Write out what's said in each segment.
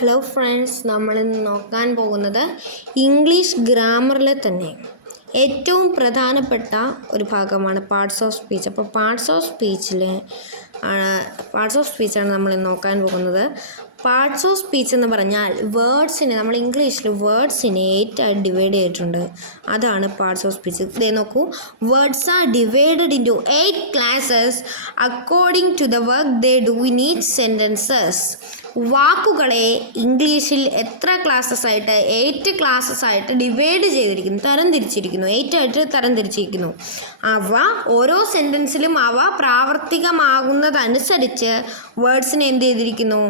Hello friends, നമ്മളിന്ന് നോക്കാൻ പോകുന്നത് ഇംഗ്ലീഷ് ഗ്രാമറിലെ തന്നെ ഏറ്റവും പ്രധാനപ്പെട്ട ഒരു ഭാഗമാണ് പാർട്സ് ഓഫ് സ്പീച്ച്. അപ്പോൾ പാർട്സ് ഓഫ് സ്പീച്ചാണ് നമ്മളിന്ന് നോക്കാൻ പോകുന്നത്. പാർട്സ് ഓഫ് സ്പീച്ച് എന്ന് പറഞ്ഞാൽ വേർഡ്സിനെ, നമ്മൾ ഇംഗ്ലീഷിൽ വേർഡ്സിനെ 8 ആയിട്ട് ഡിവൈഡ് ചെയ്തിട്ടുണ്ട്. അതാണ് പാർട്സ് ഓഫ് സ്പീച്ച്. ഇതേ നോക്കൂ, words are divided into 8 classes according to the work they do in each sentences. വാക്കുകളെ ഇംഗ്ലീഷിൽ എത്ര ക്ലാസ്സസ് ആയിട്ട് 8 ക്ലാസ്സസ് ആയിട്ട് ഡിവൈഡ് ചെയ്തിരിക്കുന്നു, തരംതിരിച്ചിരിക്കുന്നു. 8 ആയിട്ട് തരംതിരിച്ചിരിക്കുന്നു. അവ ഓരോ സെൻറ്റൻസിലും അവ പ്രാവർത്തികമാകുന്നതനുസരിച്ച് വേർഡ്സിനെ എന്ത് ചെയ്തിരിക്കുന്നു,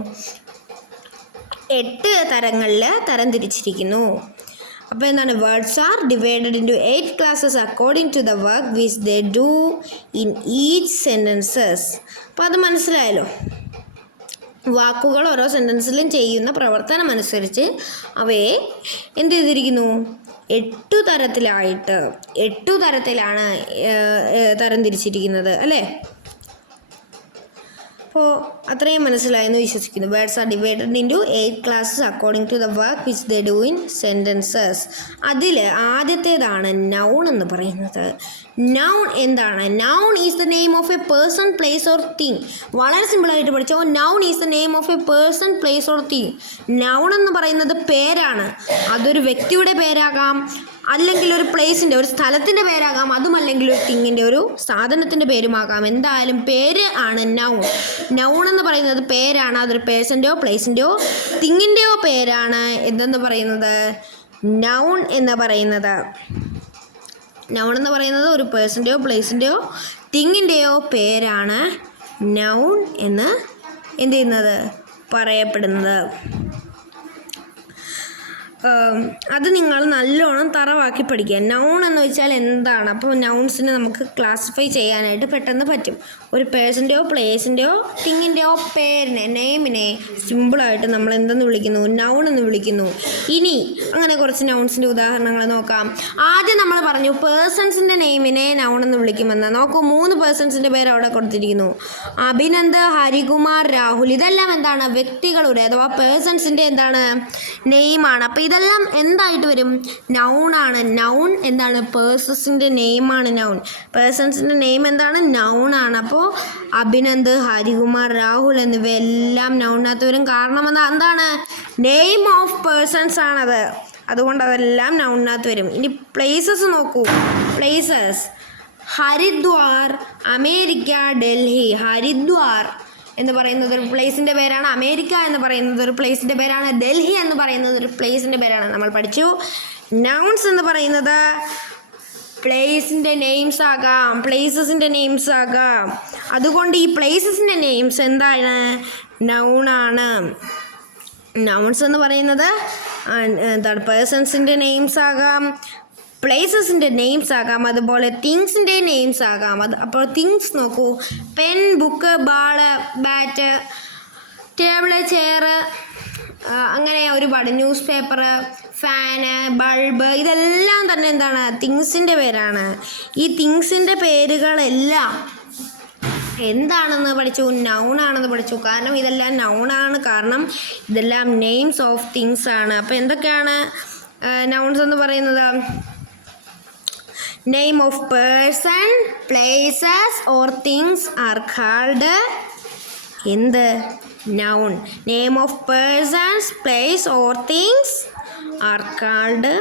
8 തരങ്ങളിൽ തരംതിരിച്ചിരിക്കുന്നു. അപ്പോൾ എന്താണ്, words are divided into 8 classes according to the work which they do in each sentences. അപ്പോൾ അത് മനസ്സിലായല്ലോ. വാക്കുകൾ ഓരോ സെൻറ്റൻസിലും ചെയ്യുന്ന പ്രവർത്തനം അനുസരിച്ച് അവയെ എന്ത് ചെയ്തിരിക്കുന്നു, 8 തരത്തിലാണ് തരംതിരിച്ചിരിക്കുന്നത് അല്ലേ. അപ്പോൾ അത്രയും മനസ്സിലായെന്ന് വിശ്വസിക്കുന്നു. Words are divided into 8 classes according to the work which they do in sentences. അതിൽ ആദ്യത്തേതാണ് നൗൺ എന്ന് പറയുന്നത്. നൗൺ എന്താണ്? Noun is the name of a person, place or thing. വളരെ സിമ്പിളായിട്ട് പഠിച്ചോ. Noun is the name of a person, place or thing. Noun എന്ന് പറയുന്നത് പേരാണ്. അതൊരു വ്യക്തിയുടെ പേരാകാം, അല്ലെങ്കിൽ ഒരു പ്ലേസിൻ്റെ, ഒരു സ്ഥലത്തിൻ്റെ പേരാകാം, അതുമല്ലെങ്കിൽ ഒരു തിങ്ങിൻ്റെ, ഒരു സാധനത്തിൻ്റെ പേരുമാകാം. എന്തായാലും പേര് ആണ് നൗൺ. നൗൺ എന്ന് പറയുന്നത് പേരാണ്. അതൊരു പേഴ്സൻ്റെയോ പ്ലേസിൻ്റെയോ തിങ്ങിൻ്റെയോ പേരാണ് എന്തെന്ന് പറയുന്നത്, നൗൺ എന്ന് പറയുന്നത്. നൗൺ എന്ന് പറയുന്നത് ഒരു പേഴ്സൻ്റെയോ പ്ലേസിൻ്റെയോ തിങ്ങിൻ്റെയോ പേരാണ് നൗൺ എന്ന് എന്ത് ചെയ്യുന്നത്, പറയപ്പെടുന്നത്. അത് നിങ്ങൾ നല്ലോണം തറവാക്കി പഠിക്കുക. നൗൺ എന്ന് വെച്ചാൽ എന്താണ്? അപ്പോൾ നൗൺസിനെ നമുക്ക് ക്ലാസിഫൈ ചെയ്യാനായിട്ട് പെട്ടെന്ന് പറ്റും. ഒരു പേഴ്സൻ്റെയോ പ്ലേസിൻ്റെയോ തിങ്ങിൻ്റെയോ പേരിനെ, നെയിമിനെ സിമ്പിളായിട്ട് നമ്മൾ എന്തെന്ന് വിളിക്കുന്നു, നൗൺ എന്ന് വിളിക്കുന്നു. ഇനി അങ്ങനെ കുറച്ച് നൗൺസിൻ്റെ ഉദാഹരണങ്ങൾ നോക്കാം. ആദ്യം നമ്മൾ പറഞ്ഞു പേഴ്സൺസിൻ്റെ നെയിമിനെ നൗൺ എന്ന് വിളിക്കുമെന്ന്. നോക്കൂ, 3 പേഴ്സൺസിൻ്റെ പേര് അവിടെ കൊടുത്തിരിക്കുന്നു. അഭിനന്ദ്, ഹരികുമാർ, രാഹുൽ. ഇതെല്ലാം എന്താണ്, വ്യക്തികളുടെ അഥവാ പേഴ്സൺസിൻ്റെ എന്താണ്, നെയിമാണ്. അപ്പോൾ ഇതെല്ലാം എന്തായിട്ട് വരും, നൗണാണ്. നൗൺ എന്താണ്, പേഴ്സൺസിൻ്റെ നെയിമാണ് നൗൺ. പേഴ്സൺസിൻ്റെ നെയിം എന്താണ്, നൗണാണ്. അപ്പോൾ അഭിനന്ദ്, ഹരികുമാർ, രാഹുൽ എന്നിവയെല്ലാം നൗണിനകത്ത് വരും. കാരണം എന്താണ്, നെയിം ഓഫ് പേഴ്സൺസ് ആണത്. അതുകൊണ്ട് അതെല്ലാം നൗണിനകത്ത് വരും. ഇനി പ്ലേസസ് നോക്കൂ. Places, Haridwar, America, Delhi. ഹരിദ്വാർ എന്ന് പറയുന്നത് ഒരു പ്ലേസിൻ്റെ പേരാണ്. അമേരിക്ക എന്ന് പറയുന്നത് ഒരു പ്ലേസിൻ്റെ പേരാണ്. ഡൽഹി എന്ന് പറയുന്നത് ഒരു പ്ലേസിൻ്റെ പേരാണ്. നമ്മൾ പഠിച്ചു. നൗൺസ് എന്ന് പറയുന്നത് പ്ലേസിൻ്റെ നെയിംസ് ആകാം, പ്ലേസസിൻ്റെ നെയിംസ് ആകാം. അതുകൊണ്ട് ഈ പ്ലേസസിൻ്റെ നെയിംസ് എന്താണ്, നൗണാണ്. നൗൺസ് എന്ന് പറയുന്നത് എന്താണ്, പേഴ്സൺസിൻ്റെ നെയിംസ് ആകാം, പ്ലേസസിൻ്റെ നെയിംസ് ആകാം, അതുപോലെ തിങ്സിൻ്റെ നെയിംസ് ആകാം. അപ്പോൾ തിങ്സ് നോക്കൂ, pen, book, ball, bat, table, chair, അങ്ങനെ ഒരുപാട്, ന്യൂസ് പേപ്പർ, ഫാന്, ബൾബ്, ഇതെല്ലാം തന്നെ എന്താണ്, തിങ്സിൻ്റെ പേരാണ്. ഈ തിങ്സിൻ്റെ പേരുകളെല്ലാം എന്താണെന്ന് പഠിച്ചു, നൗണാണെന്ന് പഠിച്ചു. കാരണം ഇതെല്ലാം നൗണാണ്, കാരണം ഇതെല്ലാം നെയിംസ് ഓഫ് തിങ്സ് ആണ്. അപ്പോൾ എന്തൊക്കെയാണ് നൗൺസ് എന്ന് പറയുന്നത്, name of person, places or things are called എന്ത്, noun. Name of persons, place or things are called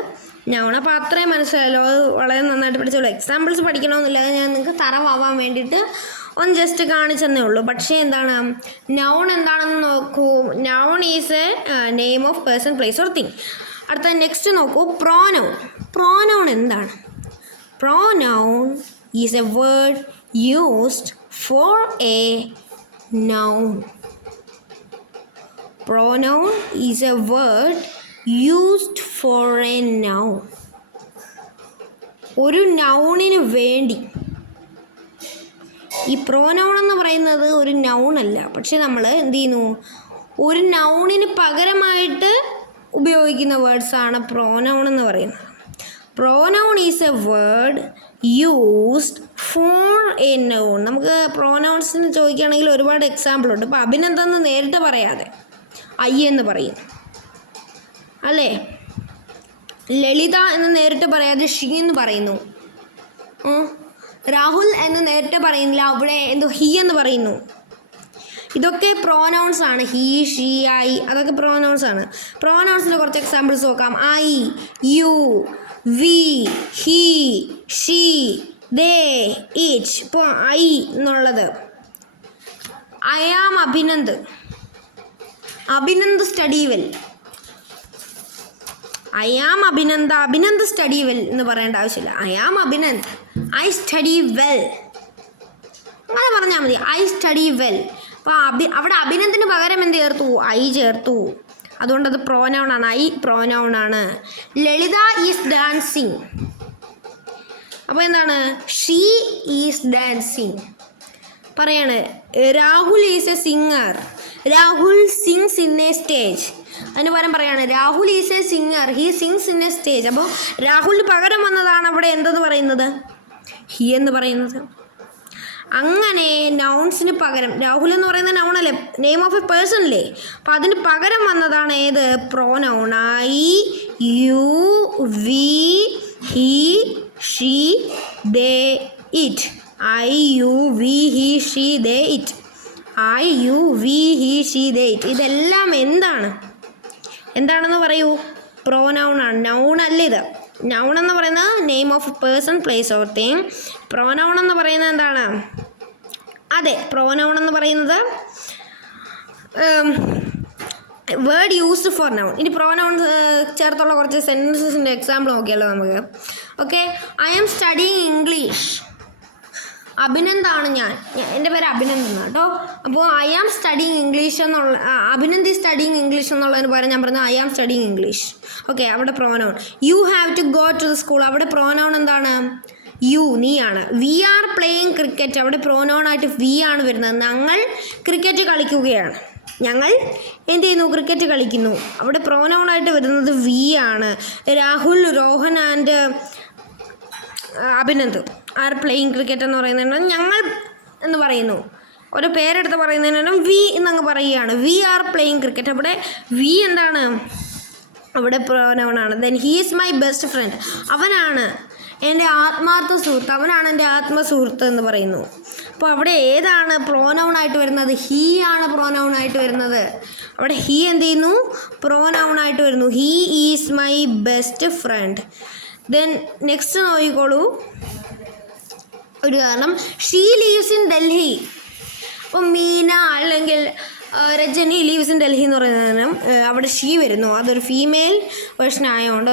noun. അപ്പോൾ അത്രയും മനസ്സിലായല്ലോ. അത് വളരെ നന്നായിട്ട് പഠിച്ചോളൂ. എക്സാമ്പിൾസ് പഠിക്കണമെന്നില്ല, ഞാൻ നിങ്ങൾക്ക് തറവാവാൻ വേണ്ടിയിട്ട് ഒന്ന് ജസ്റ്റ് കാണിച്ചെന്നേ ഉള്ളൂ. പക്ഷേ എന്താണ്, നൗൺ എന്താണെന്ന് നോക്കൂ. Noun is a name of person, place or thing. അടുത്ത നെക്സ്റ്റ് നോക്കൂ, പ്രോനൗൺ. പ്രോനൗൺ എന്താണ്? Pronoun is a word used for a noun. Pronoun is a word used for a noun. ഒരു നൗണിന് വേണ്ടി. ഈ പ്രോനൗൺ എന്ന് പറയുന്നത് ഒരു നൗൺ അല്ല, പക്ഷെ നമ്മൾ എന്ത് ചെയ്യുന്നു, ഒരു നൗണിന് പകരമായിട്ട് ഉപയോഗിക്കുന്ന വേർഡ്സാണ് പ്രോനൗൺ എന്ന് പറയുന്നത്. Pronoun is a word used for a noun. നമുക്ക് പ്രോനൗൺസിന് ചോദിക്കുകയാണെങ്കിൽ ഒരുപാട് എക്സാമ്പിൾ ഉണ്ട്. ഇപ്പോൾ അഭിനന്ദൻ എന്ന് നേരിട്ട് പറയാതെ ഐ എന്ന് പറയും. അല്ലേ? ലളിത എന്ന് നേരിട്ട് പറയാതെ ഷീ എന്ന് പറയുന്നു. രാഹുൽ എന്ന് നേരിട്ട് പറയുന്നില്ല, അവിടെ എന്തോ ഹി എന്ന് പറയുന്നു. ഇതൊക്കെ പ്രോനൗൺസ് ആണ്. ഹി, ഷീ, ഐ, അതൊക്കെ പ്രോനൗൺസ് ആണ്. പ്രോനൗൺസിൻ്റെ കുറച്ച് എക്സാമ്പിൾസ് നോക്കാം. I, you, we, he, she, they, it. ഇപ്പോൾ ഐ എന്നുള്ളത് I am Abhinand. Abhinand study well. I am Abhinanda. Abhinand study well എന്ന് പറയേണ്ട ആവശ്യമില്ല. I am Abhinand. I study well. അങ്ങനെ പറഞ്ഞാൽ മതി. I study well. അപ്പോൾ അവിടെ അഭിനന്ദിന് പകരം എന്ത് ചേർത്തു? ഐ ചേർത്തു. അതുകൊണ്ടത് പ്രോനൗൺ ആണ്. ഐ പ്രോനൗൺ ആണ്. Lalitha is dancing. അപ്പോൾ എന്താണ്? She is dancing. പറയാണ് Rahul is a singer. Rahul sings in a stage. അതിന് പകരം പറയാണ് Rahul is a singer, he sings in a stage. അപ്പോൾ രാഹുലിന് പകരം വന്നതാണ് അവിടെ എന്തെന്ന് പറയുന്നത്? ഹി എന്ന് പറയുന്നത്. അങ്ങനെ നൗൺസിന് പകരം, രാഹുൽ എന്ന് പറയുന്ന നൗണല്ലേ, നെയിം ഓഫ് എ പേഴ്സൺ അല്ലേ, അപ്പം അതിന് പകരം വന്നതാണ് ഏത്? Pronoun. I, you, we, he, she, they, it. I, you, we, he, she, they, it. I, you, we, he, she, they, it. ഇതെല്ലാം എന്താണെന്ന് പറയൂ? പ്രോനൗൺ ആണ്. നൗൺ അല്ല ഇത്. നൗൺ എന്ന് പറയുന്നത് name of person, place or thing. Pronoun എന്ന് പറയുന്നത് എന്താണ്? അതെ, പ്രോനൗൺ എന്ന് പറയുന്നത് വേർഡ് യൂസ്ഡ് ഫോർ നൗൺ. ഇനി പ്രോനൗൺ ചേർത്തുള്ള കുറച്ച് സെൻറ്റൻസസിൻ്റെ എക്സാമ്പിൾ നോക്കിയല്ലോ നമുക്ക്. Okay, I am studying English. അഭിനന്ദാണ് ഞാൻ. എൻ്റെ പേര് അഭിനന്ദ് എന്നാണ് കേട്ടോ. അപ്പോൾ ഐ ആം സ്റ്റഡിങ് ഇംഗ്ലീഷ് എന്നുള്ള, അഭിനന്ദ് ഈസ് സ്റ്റഡിങ് ഇംഗ്ലീഷ് എന്നുള്ളതിന് പകരം ഞാൻ പറഞ്ഞു I am studying English. Okay, അവിടെ pronoun. You have to go to the school. അവിടെ പ്രോനൗൺ എന്താണ്? യു, നീയാണ്. We are playing cricket. അവിടെ പ്രോനൗൺ ആയിട്ട് വി ആണ് വരുന്നത്. ഞങ്ങൾ ക്രിക്കറ്റ് കളിക്കുകയാണ്. ഞങ്ങൾ എന്ത് ചെയ്യുന്നു? ക്രിക്കറ്റ് കളിക്കുന്നു. അവിടെ പ്രോനൗൺ ആയിട്ട് വരുന്നത് വി ആണ്. Rahul, Rohan and Abhinand R playing cricket എന്ന് പറയുന്നത് ഞങ്ങൾ എന്ന് പറയുന്നു. ഒരു പേരെടുത്ത് പറയുന്നതിനും വി എന്നങ്ങ് പറയുകയാണ്. We are playing cricket. അവിടെ വി എന്താണ്? അവിടെ പ്രോനൗൺ ആണ്. Then he is my best friend. അവനാണ് എൻ്റെ ആത്മാർത്ഥ സുഹൃത്ത്. അവനാണ് എൻ്റെ ആത്മസുഹൃത്ത് എന്ന് പറയുന്നു. അപ്പോൾ അവിടെ ഏതാണ് പ്രോനൗൺ ആയിട്ട് വരുന്നത്? ഹീ ആണ് പ്രോനൗൺ ആയിട്ട് വരുന്നത്. അവിടെ ഹീ എന്ത് ചെയ്യുന്നു? പ്രോനൗൺ ആയിട്ട് വരുന്നു. He is my best front. Then next നോക്കിക്കോളൂ ഒരു കാരണം. She leaves in Delhi. അപ്പോൾ മീന അല്ലെങ്കിൽ രജനി ലീവ്സ് ഇൻ ഡൽഹി എന്ന് പറയുന്നതിനും അവിടെ ഷീ വരുന്നു. അതൊരു ഫീമെയിൽ വേർഷൻ ആയതുകൊണ്ട്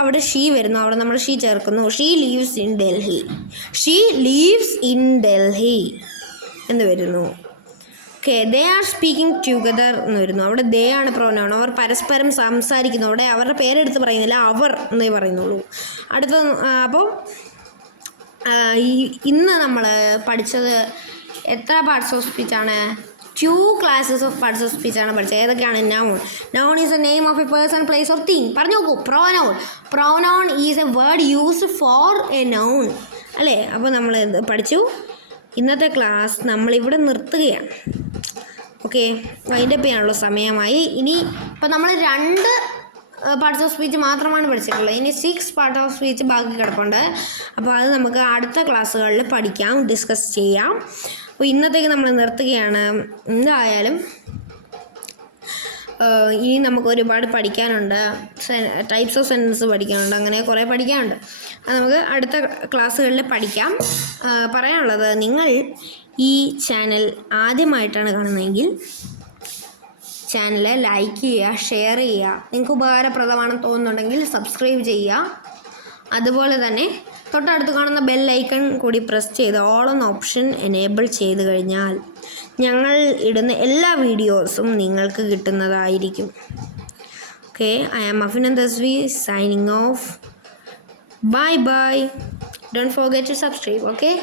അവിടെ ഷീ വരുന്നു. അവിടെ നമ്മൾ ഷീ ചേർക്കുന്നു. She leaves in Delhi. She leaves in Delhi എന്ന് വരുന്നു. Okay, they are speaking together എന്ന് വരുന്നു. അവിടെ ദേ ആണ് പ്രോനൗൺ. അവർ പരസ്പരം സംസാരിക്കുന്നു. അവിടെ അവരുടെ പേരെടുത്ത് പറയുന്നില്ല, അവർ എന്നേ പറയുന്നുള്ളൂ. അടുത്ത അപ്പോൾ ഇന്ന് നമ്മൾ പഠിച്ചത് എത്ര പാർട്സ് ഓഫ് സ്പീച്ചാണ്? 2 ക്ലാസ്സസ് ഓഫ് പാർട്സ് ഓഫ് സ്പീച്ചാണ് പഠിച്ചത്. ഏതൊക്കെയാണ്? Noun. Noun is a name of a person, place or thing. പറഞ്ഞു നോക്കൂ. Pronoun. Pronoun is a word used for a noun അല്ലേ? അപ്പോൾ നമ്മൾ പഠിച്ചു. ഇന്നത്തെ ക്ലാസ് നമ്മളിവിടെ നിർത്തുകയാണ്. ഓക്കെ, വൈൻഡപ്പ് ചെയ്യാനുള്ള സമയമായി. ഇനി ഇപ്പം നമ്മൾ 2 പാർട്സ് ഓഫ് സ്പീച്ച് മാത്രമാണ് പഠിച്ചിട്ടുള്ളത്. ഇനി 6 പാർട്ട് ഓഫ് സ്പീച്ച് ബാക്കി കിടപ്പുണ്ട്. അപ്പോൾ അത് നമുക്ക് അടുത്ത ക്ലാസ്സുകളിൽ പഠിക്കാം, ഡിസ്കസ് ചെയ്യാം. അപ്പോൾ ഇന്നത്തേക്ക് നമ്മൾ നിർത്തുകയാണ്. എന്തായാലും ഇനി നമുക്ക് ഒരുപാട് പഠിക്കാനുണ്ട്. ടൈപ്സ് ഓഫ് സെൻറ്റൻസ് പഠിക്കാനുണ്ട്. അങ്ങനെ കുറേ പഠിക്കാനുണ്ട്. അത് നമുക്ക് അടുത്ത ക്ലാസ്സുകളിൽ പഠിക്കാം. പറയാനുള്ളത്, നിങ്ങൾ ഈ ചാനൽ ആദ്യമായിട്ടാണ് കാണുന്നതെങ്കിൽ ചാനൽ ലൈക്ക് ചെയ്യുക, ഷെയർ ചെയ്യുക. നിങ്ങൾക്ക് ഉപകാരപ്രദമാണെന്ന് തോന്നുന്നുണ്ടെങ്കിൽ സബ്സ്ക്രൈബ് ചെയ്യുക. അതുപോലെ തന്നെ തൊട്ടടുത്ത് കാണുന്ന ബെൽ ഐക്കൺ കൂടി പ്രസ് ചെയ്ത് ഓൾ എന്ന ഓപ്ഷൻ എനേബിൾ ചെയ്ത് കഴിഞ്ഞാൽ ഞങ്ങൾ ഇടുന്ന എല്ലാ വീഡിയോസും നിങ്ങൾക്ക് കിട്ടുന്നതായിരിക്കും. Okay, I am Abhinand Taswi signing off. Bye bye. Don't forget to subscribe, okay?